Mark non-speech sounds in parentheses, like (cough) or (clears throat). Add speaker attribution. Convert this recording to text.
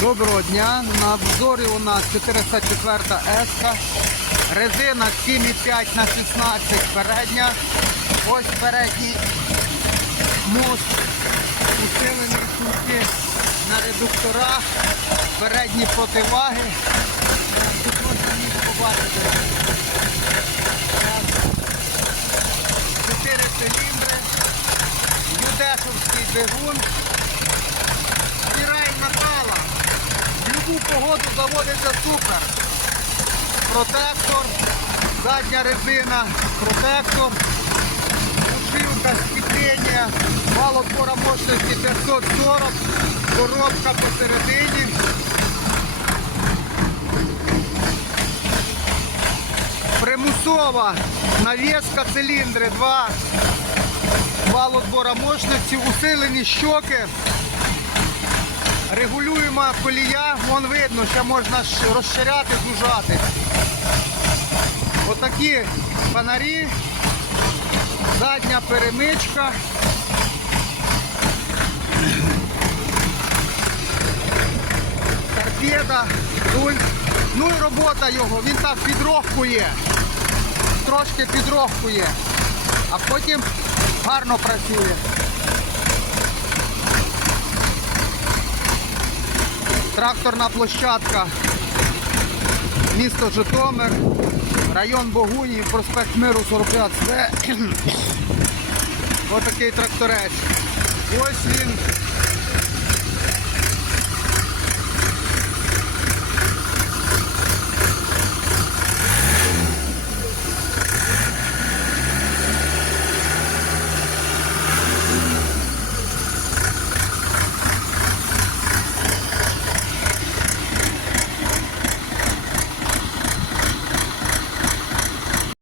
Speaker 1: Доброго дня. На обзорі у нас 404 S. Резина 7,5 на 16 передня. Ось передній мост. Усилені кульки на редукторах. Передні противаги. Тут можна їх побачити. Чотири циліндри. Юдешовський двигун. Любу погоду заводиться супер. Протектор, задня резина, протектор, сцеплення, вал отбора мощності 540, коробка посередині. Примусова навіска циліндри 2. Вал отбора мощності, усилені щоки. Регулюємо колія, вон видно, що можна розширяти, зужати. Отакі фонарі, задня перемичка. Торпеда, руль. Ну і робота його, він так підрохкує. Трошки підрохкує, а потім гарно працює. Тракторна площадка. Місто Житомир, район Богуні, проспект Миру 45 С. (clears throat) Отакий тракторець. Ось він